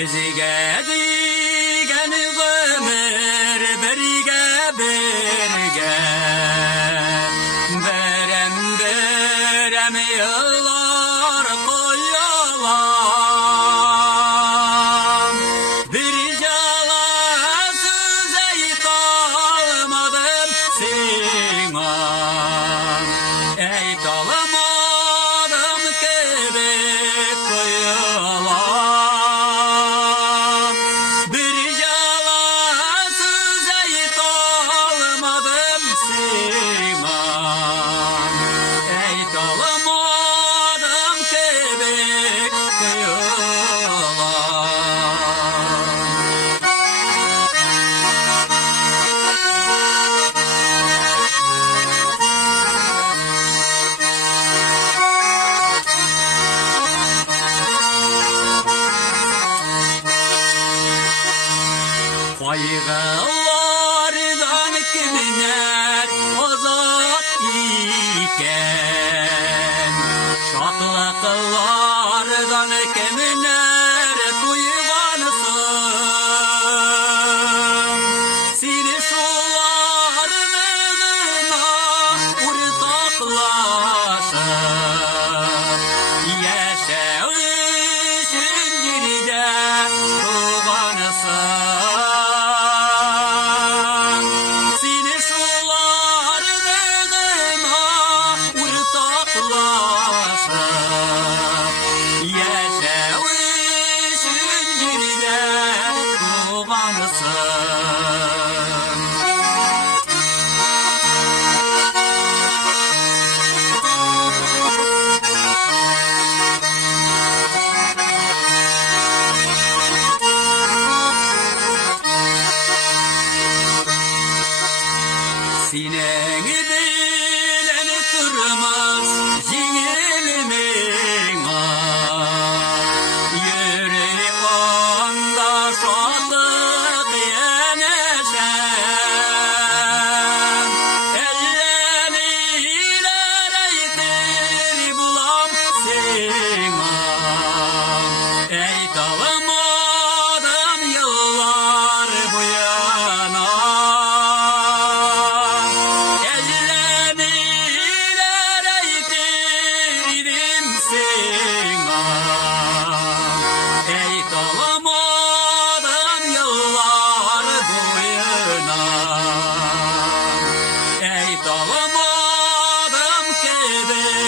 Bizge digen ömür birge birge berem berem yıllar koyalam bir jala söze kalmadım sana ey kalmadım kebek koyalam bir jala söze kalmadım sana ey kalmadım kebek koyalam. Kaygılardan kimler azat iken şatlıklardan kimler duygansın seni şuların ığına ortaklaşıp yaşayışın geride tuğansın seni şuların ığına ortaklaşıp yaşayışın geride tuğansın. Senin bilen durmaz yiğilimin yürü onda şadlık yeneşen elleriler eytir bulam sana ey kalmadan yıllar bu yana ellemeler eytirdim sana ey kalmadan yıllar boyuna ey kalmadım kebek